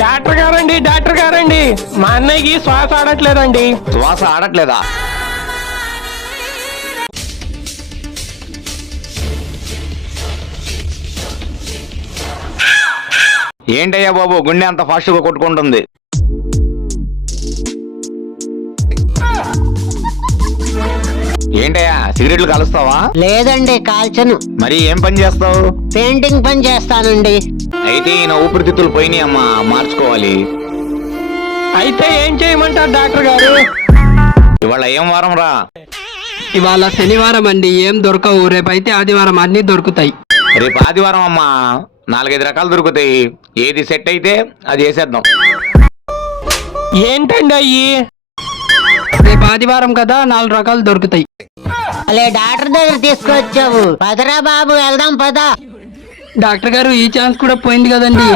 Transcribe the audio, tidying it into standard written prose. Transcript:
Doctor గారండి మా అన్నయ్యకి శ్వాస ఆడట్లేదండి. శ్వాస ఆడట్లేదా? ఏంటయ్యా బాబు గుండె అంత ఫాస్ట్ గా కొట్టుకుంటుంది? ఏంటయ్యా సిగరెట్లు కలుస్తావా? లేదండి, కాల్చను. మరి ఏం పని చేస్తావు? పెయింటింగ్ పని చేస్తానండి. అయితే ఈయన ఊపిరితిత్తులు పోయినాయి అమ్మా, మార్చుకోవాలి. అయితే ఏం చేయమంటారు డాక్టర్ గారు? ఇవాళ ఏం వారం రా? ఇవాళ శనివారం అండి, ఏం దొరకవు. రేపైతే ఆదివారం అన్ని దొరుకుతాయి. రేపు ఆదివారం అమ్మా, 4-5 రకాలు దొరుకుతాయి. ఏది సెట్ అయితే అది వేసేద్దాం. ఏంటండి అయ్యి? రేపు ఆదివారం కదా, 4 రకాలు దొరుకుతాయి. అలే డాక్టర్ దగ్గర తీసుకొచ్చావు, పదరా బాబు వెళ్దాం పద. డాక్టర్ గారు ఈ ఛాన్స్ కూడా పోయింది కదండి.